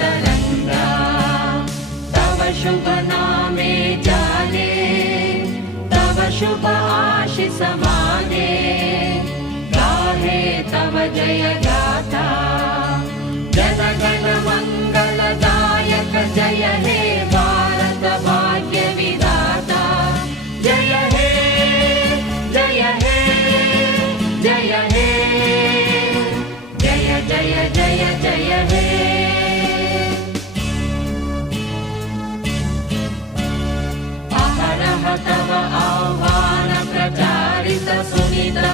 तरंगा। तव शुभ नामे जाने, तव शुभ आशीष माने, गाहे तव जय गाथा। जन गण मंगलदायक जय हे भारत भाग्य विधाता। जय हे जय हे जय हे, जय जय जय जय हे। अहरह तव आह्वान प्रचारित सुनित